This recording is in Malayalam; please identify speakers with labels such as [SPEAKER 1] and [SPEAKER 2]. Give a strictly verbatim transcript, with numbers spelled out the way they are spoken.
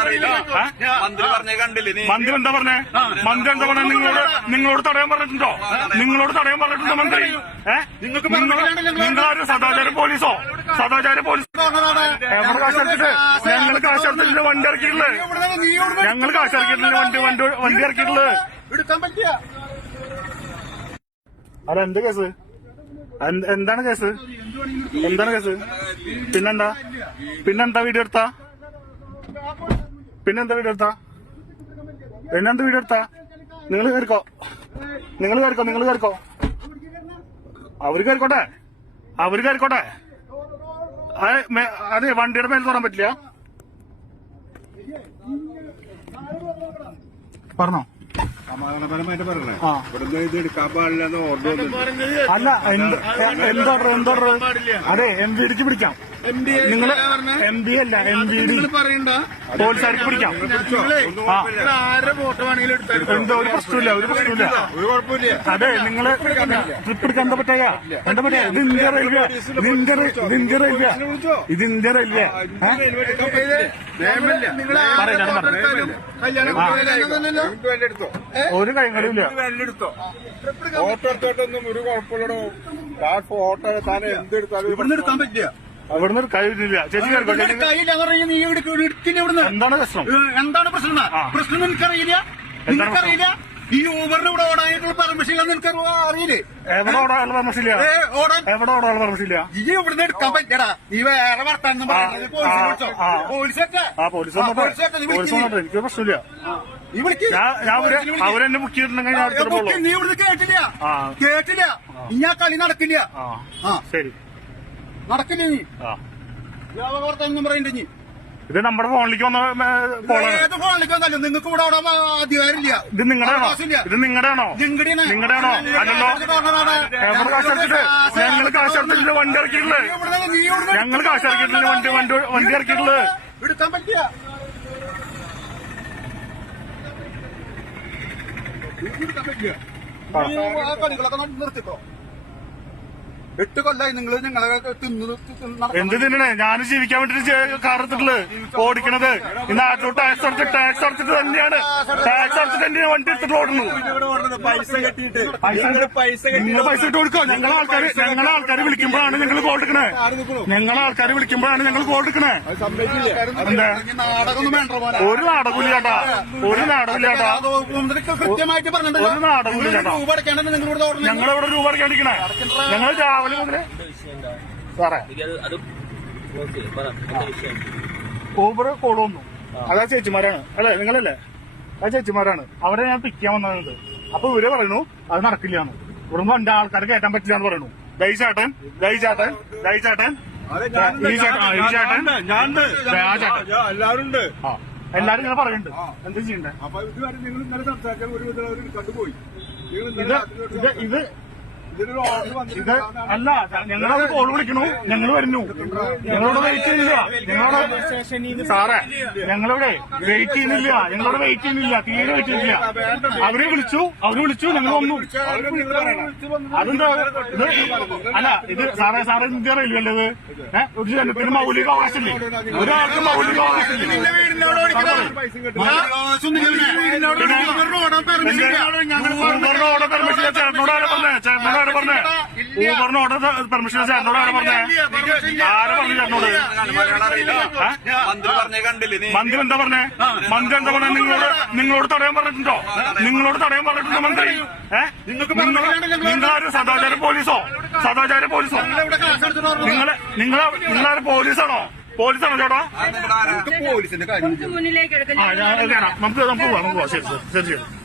[SPEAKER 1] മന്ത്രി പറഞ്ഞ കണ്ടില്ലേ?
[SPEAKER 2] മന്ത്രി എന്താ പറഞ്ഞേ? മന്ത്രി എന്താ പറഞ്ഞേ? നിങ്ങളോട് നിങ്ങളോട് തടയാൻ പറഞ്ഞിട്ടുണ്ടോ? നിങ്ങളോട് തടയാൻ പറഞ്ഞിട്ടുണ്ടോ മന്ത്രി? ഏഹ് നിങ്ങളാരും സദാചാര പോലീസോ? സദാചാര പോലീസ് എവിടെ കാശെടുത്തിട്ട്? ഞങ്ങൾ കാശെടുത്തിട്ട് വണ്ടി ഇറക്കിയിട്ടുള്ളത്. ഞങ്ങൾ കാശിറക്കിയിട്ടില്ല വണ്ടി വണ്ടി വണ്ടി ഇറക്കിയിട്ടുള്ളത്. അല്ല എന്ത് കേസ്? എന്താണ് കേസ്? എന്താണ് കേസ്? പിന്നെന്താ? പിന്നെന്താ വീഡിയോ എടുത്താ? പിന്നെന്താ വീഡിയോ എടുത്താ? പിന്നെന്താ വീഡിയോ എടുത്താ? നിങ്ങൾ കയറിക്കോ, നിങ്ങൾ കയറിക്കോ, നിങ്ങൾ കയറിക്കോ. അവര് കയറിക്കോട്ടെ, അവര് കയറിക്കോട്ടെ. അതെ വണ്ടിയുടെ മേൽ തൊടാൻ പറ്റില്ല. പറഞ്ഞോ?
[SPEAKER 3] സമാധാനപരമായിട്ട് പറഞ്ഞേ. ഇവിടുന്ന് ഇത് എടുക്കാൻ പാടില്ലെന്ന് ഓർഡർ
[SPEAKER 2] അല്ല. എന്താ എന്താ അതെ എം വി ഡിക്ക് പിടിക്കാം. നിങ്ങള് എം ബി അല്ല എം ബി ഡി
[SPEAKER 1] പറയണ്ട.
[SPEAKER 2] പോലീസുകാർക്ക് പിടിക്കാം.
[SPEAKER 1] ആരുടെ ഫോട്ടോ വേണമെങ്കിലും എടുത്താൽ
[SPEAKER 2] എന്തോ ഒരു പ്രശ്നമില്ല, ഒരു പ്രശ്നമില്ല,
[SPEAKER 1] ഒരു കുഴപ്പമില്ല.
[SPEAKER 2] അതെ നിങ്ങള് ട്രിപ്പ് എടുക്കാൻ എന്താ പറ്റാ? എന്താ പറ്റാ? ഇത് ഇന്ത്യ റെയിൽവേ, ഇത് ഇന്ത്യ ഇത് ഇന്ത്യ റെയിൽവേ, ഇത് ഇന്ത്യ റെയിൽവേ. ഒരു കാര്യങ്ങളില്ല.
[SPEAKER 3] ഫോട്ടോ എടുത്തോട്ടൊന്നും ഒരു കുഴപ്പമില്ലടോ. ആ ഫോട്ടോ താൻ എന്തെടുത്താലും
[SPEAKER 1] ഇവിടുന്ന് എടുക്കാൻ പറ്റില്ല.
[SPEAKER 2] അവിടുന്ന് കഴിയില്ല. ചേച്ചി എന്താണ് പ്രശ്നം?
[SPEAKER 1] എന്താണ് പ്രശ്നം? പ്രശ്നം നിനക്കറിയില്ല, നിനക്കറിയില്ല. ഈ ഊബറിന് ഇവിടെ ഓടാനായിട്ടുള്ള പെർമിഷൻ ഇല്ല, നിനക്ക് അറിയില്ലേ?
[SPEAKER 2] എവിടെ ഓടാനുള്ള പെർമിഷൻ ഇല്ല? എവിടെ ഓടാനുള്ള പെർമിഷൻ ഇല്ല?
[SPEAKER 1] ഈ ഇവിടുന്ന് എടുക്കാൻ പറ്റടാ. നീ വേറെ വർത്താനം പറയുന്നത്. പോലീസൊക്കെ
[SPEAKER 2] എനിക്ക് പ്രശ്നമില്ല. അവരെന്നെ ബുക്ക് ചെയ്തിട്ടുണ്ടെങ്കിൽ ഞാൻ അടുത്തോട്ട്
[SPEAKER 1] നീ ഇവിടുന്ന് കേട്ടില്ല, കേട്ടില്ല. ഇനി ആ കളി നടക്കില്ല.
[SPEAKER 2] ശരി
[SPEAKER 1] നടക്കില്ല. നീ വർത്താനം പറയണ്ട. നീ
[SPEAKER 2] ഇത് നമ്മുടെ ഫോണിലേക്ക് വന്ന
[SPEAKER 1] ഏത് ഫോണിലേക്ക് വന്നാലും നിങ്ങൾക്ക് ഇവിടെ അവിടെ അധികാരമില്ല.
[SPEAKER 2] ഇത് നിങ്ങളുടെയാണോ? ഇത് നിങ്ങളുടെയാണോ? നിങ്ങളുടെയാണോ? അല്ലല്ലോ. എവിടെ കാശെടുത്തിട്ട്? ഞങ്ങൾ കാശെടുത്തിട്ട് വണ്ടി ഇറക്കിയിട്ടുള്ളത്. ഞങ്ങൾ കാശിറക്കിയിട്ടില്ല വണ്ടി വണ്ടി വണ്ടി ഇറക്കിയിട്ടുള്ളത്.
[SPEAKER 1] എടുക്കാൻ പറ്റില്ല. എടുക്കാൻ പറ്റില്ല. കളികളൊക്കെ നിർത്തിക്കോ. എട്ട് കൊല്ലായി നിങ്ങൾ ഞങ്ങളെ
[SPEAKER 2] എന്ത് തിന്നണേ? ഞാൻ ജീവിക്കാൻ വേണ്ടിട്ട് കാർ എടുത്തിട്ടുള്ളത്, ഓടിക്കണത്. ഈ നാട്ടിലോട്ട് ടാക്സ് അടച്ചിട്ട് ടാക്സ് അടച്ചിട്ട് തന്നെയാണ്. ടാക്സ് അടച്ചിട്ട് തന്നെയാണ് വണ്ടി എടുത്തിട്ട് ഓടുന്നു.
[SPEAKER 1] പൈസ കെട്ടിയിട്ട്
[SPEAKER 2] നിങ്ങൾ പൈസ ഇട്ട് കൊടുക്കോ? ഞങ്ങളെ ആൾക്കാർ ഞങ്ങളെ ആൾക്കാർ വിളിക്കുമ്പോഴാണ് ഞങ്ങൾ കോൾ എടുക്കണേ. ഞങ്ങളെ ആൾക്കാർ വിളിക്കുമ്പോഴാണ് ഞങ്ങൾ കോൾ എടുക്കണേ. എന്താ ഒരു നാടകമില്ല ചേട്ടാ, ഒരു നാടകമില്ല ചേട്ടാ,
[SPEAKER 1] കൃത്യമായിട്ട് പറഞ്ഞിട്ടുണ്ട്.
[SPEAKER 2] ഒരു നാടകമില്ല ചേട്ടാ. ഞങ്ങളിവിടെ രൂപ അടയ്ക്കാണ്ടിരിക്കണേ. ഞങ്ങൾ രാവിലെ മുതല് സാറേ ഊബർ കോൾ വന്നു. അതാ ചേച്ചിമാരാണ് അല്ലെ? നിങ്ങളല്ലേ? ആ ചേച്ചിമാരാണ്. അവരെ ഞാൻ പിക്ക് ചെയ്യാൻ വന്നത്. അപ്പൊ ഇവര് പറയുന്നു അത് നടക്കില്ലാന്ന്. ഇവിടുന്ന് വണ്ടി ആൾക്കാരെ കയറ്റാൻ പറ്റില്ല എന്ന് പറയുന്നു. ദൈ ചേട്ടൻ ദൈ ചേട്ടൻ ദൈ ചേട്ടൻ ഈ ചേട്ടൻ ഈ ചേട്ടൻ ആ ചേട്ടൻ
[SPEAKER 3] എല്ലാവരും ഉണ്ട്.
[SPEAKER 2] ആ എല്ലാരും ഇങ്ങനെ പറയുന്നുണ്ട്. എന്താ ചെയ്യണ്ടേ?
[SPEAKER 3] അപ്പൊ ഇതുവരെ നിങ്ങൾ ഇന്നലെ സംസാരിക്കാൻ ഒരു വിധം കണ്ടുപോയി.
[SPEAKER 2] ഇത് ഇത് ഇത് അല്ല, ഞങ്ങളത് കോൾ വിളിക്കണു, ഞങ്ങൾ വരുന്നു. ഞങ്ങളോട് വെയിറ്റ് ചെയ്യുന്നില്ല. ഞങ്ങളോട് സാറേ ഞങ്ങളിവിടെ വെയിറ്റ് ചെയ്യുന്നില്ല. ഞങ്ങളോട് വെയിറ്റ് ചെയ്യുന്നില്ല, തീരെ വെയിറ്റ് ചെയ്യുന്നില്ല. അവരെ വിളിച്ചു, അവര് വിളിച്ചു, ഞങ്ങൾ വന്നു. അതെന്താ ഇത്? അല്ല ഇത് സാറേ സാറേ ഇന്ത്യ റെയിൽവേ അല്ലേ ഇത്? ഏഹ് ഒരു ജനത്തിന് മൗലിക അവകാശമില്ലേ? ഒരാൾക്ക് മൗലിക അവകാശമില്ലേ? ഊബറിന് ഓർഡർ പെർമിഷൻ ചേട്ടനോട് ആരാ പറഞ്ഞേ? ചേട്ടനോട് ആരാ പറഞ്ഞേ? ഊബറിന് ഓർഡർ പെർമിഷൻ ചേട്ടനോട് ആരാ പറഞ്ഞേ? ആരാ പറഞ്ഞു ചേട്ടനോട്?
[SPEAKER 1] മന്ത്രി പറഞ്ഞ കണ്ടില്ലേ?
[SPEAKER 2] മന്ത്രി എന്താ പറഞ്ഞേ? മന്ത്രി എന്താ പറഞ്ഞേ? നിങ്ങളോട് നിങ്ങളോട് തടയാൻ പറഞ്ഞിട്ടുണ്ടോ? നിങ്ങളോട് തടയാൻ പറഞ്ഞിട്ടുണ്ടോ മന്ത്രി? ഏഹ് നിങ്ങളാരും സദാചാര പോലീസോ? സദാചാര പോലീസോ? നിങ്ങളെ നിങ്ങളെ നിങ്ങളാരും പോലീസാണോ? പോലീസാണോ ചേട്ടാ?
[SPEAKER 1] പോലീസിന്റെ കാര്യം
[SPEAKER 2] നമുക്ക് നമുക്ക് പോവാം. നമുക്ക് പോവാം. ശരി ശരി ശരി ശരി